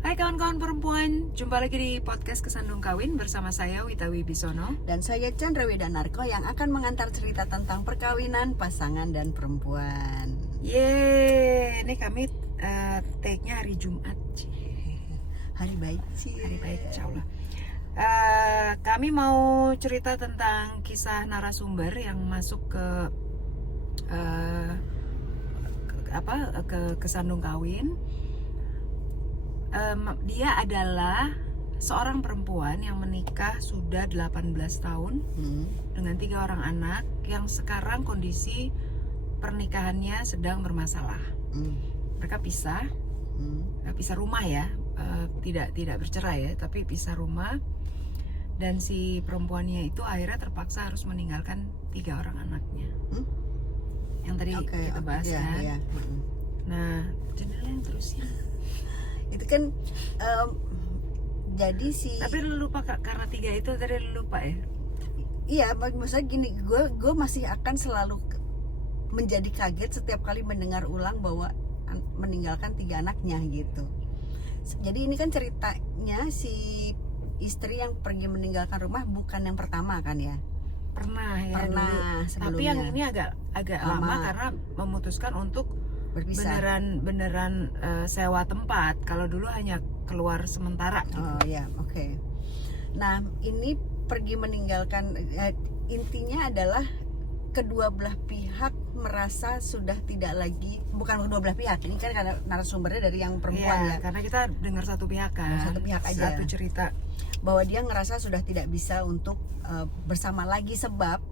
Hai kawan-kawan perempuan, jumpa lagi di podcast Kesandung Kawin bersama saya Wita Wibisono. Dan saya Chandra Widanarko yang akan mengantar cerita tentang perkawinan, pasangan, dan perempuan. Yeay, ini kami take-nya hari Jumat. Hari baik sih. Hari baik insya Allah. Kami mau cerita tentang kisah narasumber yang masuk ke Kesandung Kawin. Dia adalah seorang perempuan yang menikah sudah 18 tahun dengan 3 orang anak yang sekarang kondisi pernikahannya sedang bermasalah. Mereka pisah rumah ya, tidak bercerai ya, tapi pisah rumah. Dan si perempuannya itu akhirnya terpaksa harus meninggalkan 3 orang anaknya. Yang tadi kita bahas kan. Iya. Nah, jendela yang terusnya. Itu kan jadi Tapi lu lupa karena 3 itu tadi lu lupa ya? Iya, maksudnya gini, gue masih akan selalu menjadi kaget setiap kali mendengar ulang bahwa meninggalkan 3 anaknya gitu. Jadi ini kan ceritanya si istri yang pergi meninggalkan rumah bukan yang pertama kan ya? Pernah ya. Pernah dulu. sebelumnya. Tapi yang ini agak lama karena memutuskan untuk berpisah. beneran sewa tempat. Kalau dulu hanya keluar sementara gitu. Oh ya, oke. Nah, ini pergi meninggalkan, intinya adalah kedua belah pihak merasa sudah tidak lagi, bukan kedua belah pihak, ini kan karena narasumbernya dari yang perempuan ya. Karena kita dengar satu pihak kan. Satu pihak aja. Satu cerita. Bahwa dia ngerasa sudah tidak bisa untuk bersama lagi sebab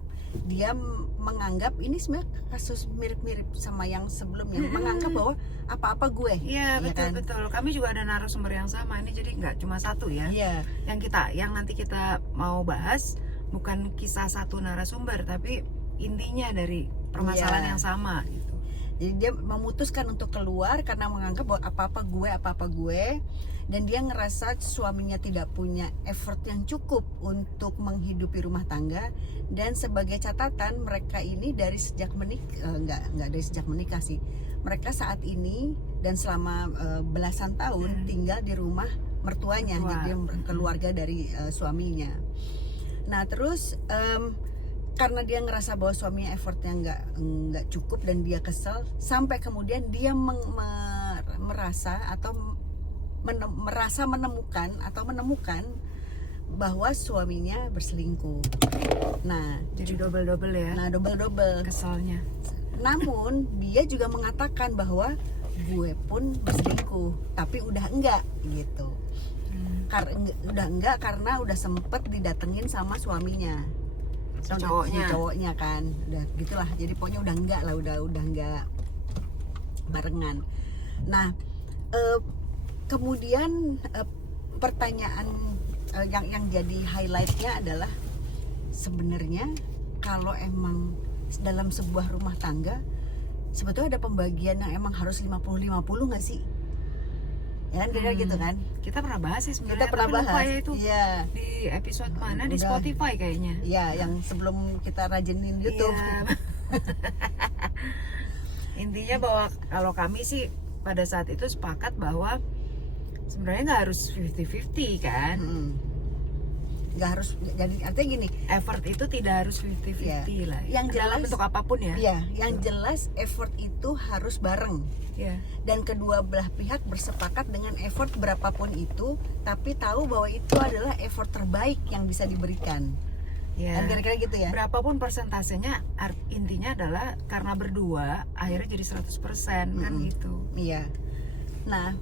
dia menganggap ini sebenarnya kasus mirip-mirip sama yang sebelumnya. Menganggap bahwa apa-apa gue. Iya, ya betul. Kami juga ada narasumber yang sama. Ini jadi nggak cuma satu ya. Iya. Yang nanti kita mau bahas bukan kisah satu narasumber, tapi intinya dari permasalahan yang sama gitu. Jadi dia memutuskan untuk keluar karena menganggap bahwa apa-apa gue, dan dia ngerasa suaminya tidak punya effort yang cukup untuk menghidupi rumah tangga. Dan sebagai catatan, mereka ini dari sejak menikah, nggak dari sejak menikah sih, mereka saat ini dan selama belasan tahun tinggal di rumah mertuanya, jadi keluarga dari suaminya. Nah terus karena dia ngerasa bahwa suaminya effortnya nggak cukup dan dia kesel, sampai kemudian dia merasa menemukan bahwa suaminya berselingkuh. Nah, Jadi double ya. Nah, double Kesalnya. Namun dia juga mengatakan bahwa gue pun berselingkuh, tapi udah enggak gitu. Udah enggak karena udah sempet didatengin sama suaminya. Si cowoknya kan, udah gitulah. Jadi pokoknya udah enggak lah, udah enggak barengan. Nah, kemudian pertanyaan yang jadi highlightnya adalah sebenarnya kalau emang dalam sebuah rumah tangga sebetulnya ada pembagian yang emang harus 50-50 nggak sih? Ya kan kira gitu kan? Kita pernah bahas sih sebenarnya. Kita pernah bahas itu. Iya. Di episode mana? Di Spotify kayaknya. Iya, yang sebelum kita rajinin YouTube. Iya. Intinya bahwa kalau kami sih pada saat itu sepakat bahwa sebenarnya nggak harus 50-50 kan. Nggak harus, jadi artinya gini, effort itu tidak harus 50-50 lah. Yang jelas, dalam bentuk apapun ya. Iya, yang jelas effort itu harus bareng. Iya. Dan kedua belah pihak bersepakat dengan effort berapapun itu, tapi tahu bahwa itu adalah effort terbaik yang bisa diberikan. Ya. Kira-kira gitu ya. Berapapun persentasenya, intinya adalah karena berdua akhirnya jadi 100% kan gitu. Iya. Nah,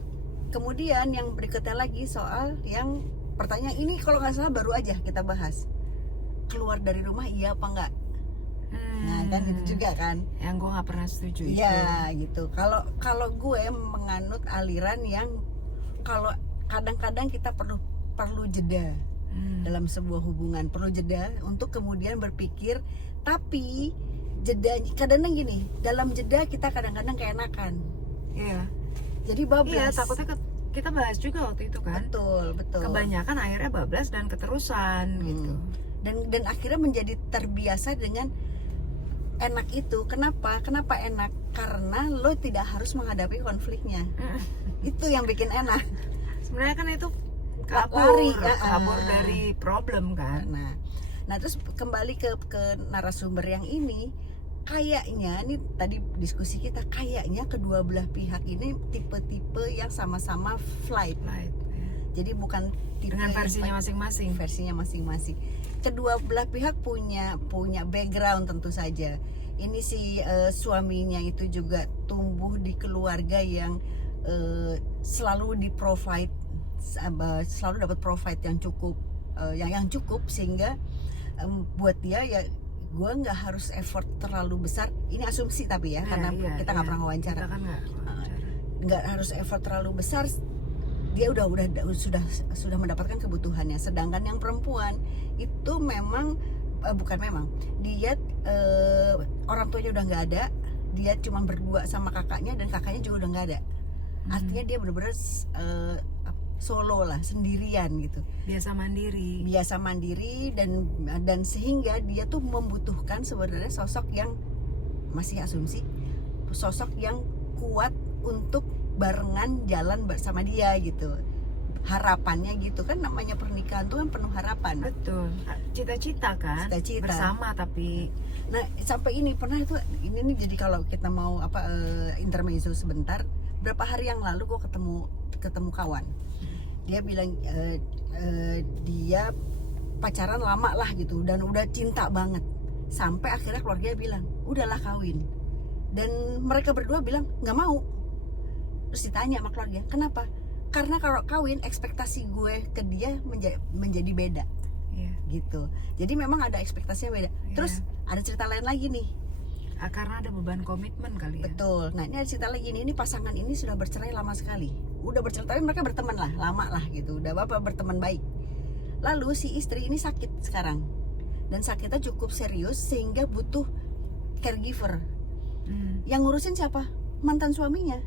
kemudian yang berikutnya lagi soal yang pertanyaan ini kalau nggak salah baru aja kita bahas. Keluar dari rumah iya apa enggak? Nah kan itu juga kan. Yang gue nggak pernah setuju itu. Iya gitu. Kalau gue menganut aliran yang kalau kadang-kadang kita perlu jeda. Dalam sebuah hubungan perlu jeda untuk kemudian berpikir, tapi jeda kadang-kadang gini, dalam jeda kita kadang-kadang keenakan. Iya. Jadi bablas. Iya, takutnya kita bahas juga waktu itu kan. Betul. Kebanyakan akhirnya bablas dan keterusan gitu. Dan akhirnya menjadi terbiasa dengan enak itu. Kenapa enak? Karena lo tidak harus menghadapi konfliknya. Itu yang bikin enak. Sebenarnya kan itu Lari, kabur dari problem kan. Nah terus kembali ke narasumber yang ini, kayaknya nih tadi diskusi kita, kayaknya kedua belah pihak ini tipe-tipe yang sama-sama flight. Ya. Jadi bukan tipe Dengan versinya masing-masing. Versinya masing-masing. Kedua belah pihak punya background tentu saja. Ini si suaminya itu juga tumbuh di keluarga yang selalu di-provide, selalu dapat provide yang cukup, yang cukup, sehingga buat dia ya gue nggak harus effort terlalu besar. Ini asumsi tapi ya, karena kita nggak pernah wawancara. Kita kan nggak harus effort terlalu besar. Dia sudah mendapatkan kebutuhannya. Sedangkan yang perempuan itu memang dia orang tuanya udah nggak ada, dia cuma berdua sama kakaknya, dan kakaknya juga udah nggak ada. Artinya dia benar-benar solo lah, sendirian gitu. Biasa mandiri, dan sehingga dia tuh membutuhkan sebenarnya sosok yang, masih asumsi, sosok yang kuat untuk barengan jalan bersama dia gitu. Harapannya gitu kan, namanya pernikahan tuh kan penuh harapan. Betul. Cita-cita kan. Bersama tapi. Nah sampai ini pernah itu, ini nih, jadi kalau kita mau intermezzo sebentar. Berapa hari yang lalu gue ketemu kawan. Dia bilang dia pacaran lama lah gitu, dan udah cinta banget. Sampai akhirnya keluarganya bilang, udahlah kawin. Dan mereka berdua bilang nggak mau. Terus ditanya sama keluarga, kenapa? Karena kalau kawin ekspektasi gue ke dia menjadi beda. Gitu. Jadi memang ada ekspektasinya beda. Terus ada cerita lain lagi nih. Karena ada beban komitmen kali ya. Betul. Nah ini ada cerita lagi nih. Ini pasangan ini sudah bercerai lama sekali. Udah bercerai, tapi mereka berteman lah, lama lah gitu. Udah berteman baik. Lalu si istri ini sakit sekarang. Dan sakitnya cukup serius sehingga butuh caregiver. Yang ngurusin siapa? Mantan suaminya.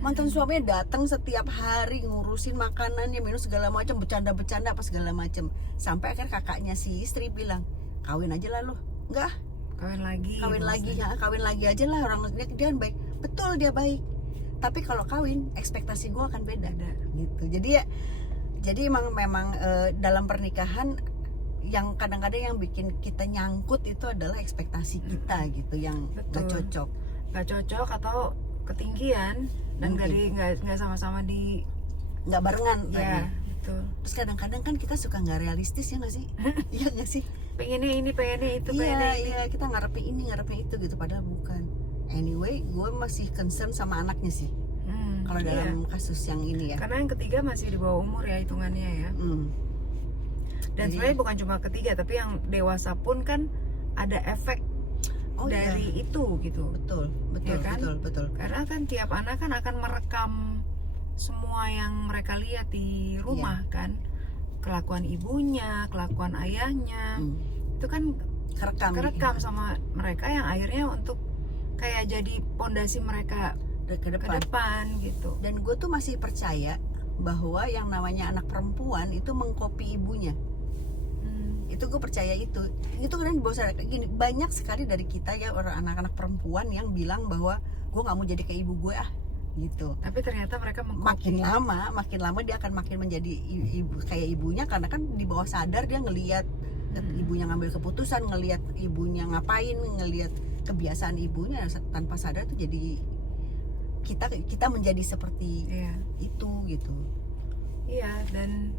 Mantan suaminya datang setiap hari ngurusin makanannya, minum segala macam, bercanda apa segala macam. Sampai akhirnya kakaknya si istri bilang, kawin aja lah lo. Enggak, kawin lagi aja lah, orang dia baik. Betul, dia baik. Tapi kalau kawin ekspektasi gue akan beda gitu. Jadi memang dalam pernikahan yang kadang-kadang yang bikin kita nyangkut itu adalah ekspektasi kita gitu, yang gak cocok atau ketinggian, dan nggak sama-sama nggak barengan ya. Betul. Terus kadang-kadang kan kita suka nggak realistis, ya nggak sih? Iya nggak sih? Pengennya ini, pengennya itu, iya, kita ngarepin ini, ngarepin itu gitu, padahal bukan. Anyway, gue masih concern sama anaknya sih. Kalau dalam kasus yang ini ya. Karena yang ketiga masih di bawah umur ya hitungannya ya. Dan sebenarnya bukan cuma ketiga, tapi yang dewasa pun kan ada efek dari itu gitu. Betul ya kan? Betul. Karena kan tiap anak kan akan merekam semua yang mereka lihat di rumah kan. Kelakuan ibunya, kelakuan ayahnya. Itu kan kerekam sama mereka, yang akhirnya untuk kayak jadi pondasi mereka ke depan gitu. Dan gue tuh masih percaya bahwa yang namanya anak perempuan itu mengkopi ibunya. Itu gue percaya itu kan kayak gini, banyak sekali dari kita ya orang anak-anak perempuan yang bilang bahwa gue nggak mau jadi kayak ibu gue gitu. Tapi ternyata mereka mengkopi. makin lama dia akan makin menjadi ibu kayak ibunya, karena kan di bawah sadar dia ngelihat ibunya ngambil keputusan, ngelihat ibunya ngapain, ngelihat kebiasaan ibunya, tanpa sadar tuh jadi kita menjadi seperti itu gitu. Iya, dan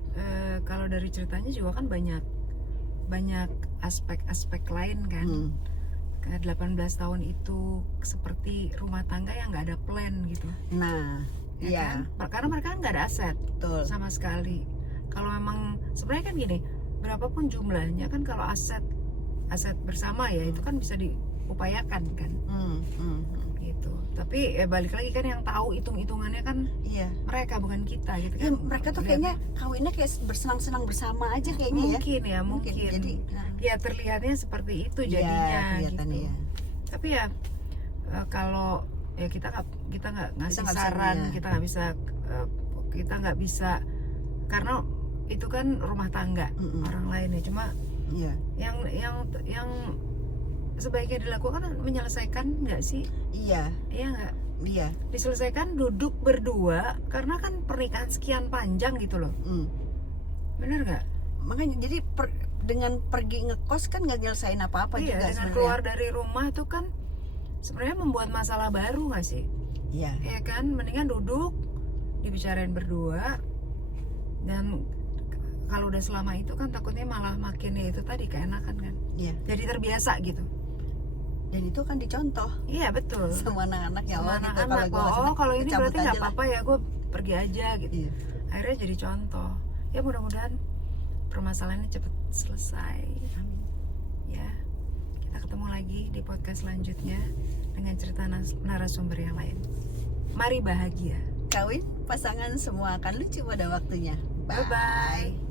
kalau dari ceritanya juga kan banyak aspek-aspek lain kan. 18 tahun itu seperti rumah tangga yang nggak ada plan gitu. Nah, kan? Karena mereka nggak ada aset. Betul. Sama sekali. Kalau memang sebenarnya kan gini, berapapun jumlahnya kan, kalau aset bersama ya itu kan bisa diupayakan kan. Gitu. Tapi balik lagi kan, yang tahu hitung-hitungannya kan mereka, bukan kita gitu kan. Mereka tuh kayaknya kawinnya kayak bersenang-senang bersama aja kayaknya. Mungkin. Jadi ya terlihatnya seperti itu jadinya gitu. Tapi ya kalau ya kita nggak ngasih saran, kita nggak bisa karena itu kan rumah tangga orang lain ya. Cuma yang sebaiknya dilakukan menyelesaikan nggak sih? Iya, Iya nggak? iya. Diselesaikan duduk berdua karena kan pernikahan sekian panjang gitu loh. Bener nggak? Makanya jadi dengan pergi ngekos kan nggak nyelesain apa-apa Iya, juga dengan sebenarnya. keluar dari rumah tuh kan sebenarnya membuat masalah baru nggak sih? Iya. Ya kan, mendingan duduk dibicarain berdua. Dan kalau udah selama itu kan takutnya malah makin ya itu tadi keenakan kan. Iya. Jadi terbiasa gitu. Dan itu kan dicontoh Iya betul. sama anak-anak ya. Sama gitu, anak-anak, gua nggak senang, kalau ini cabut berarti aja nggak lah. apa-apa ya, gue pergi aja gitu. Iya. Akhirnya jadi contoh. Ya mudah-mudahan permasalahannya cepet selesai. Amin. Ya, kita ketemu lagi di podcast selanjutnya dengan cerita narasumber yang lain. Mari bahagia. Kawin pasangan semua akan lucu pada waktunya. Bye bye.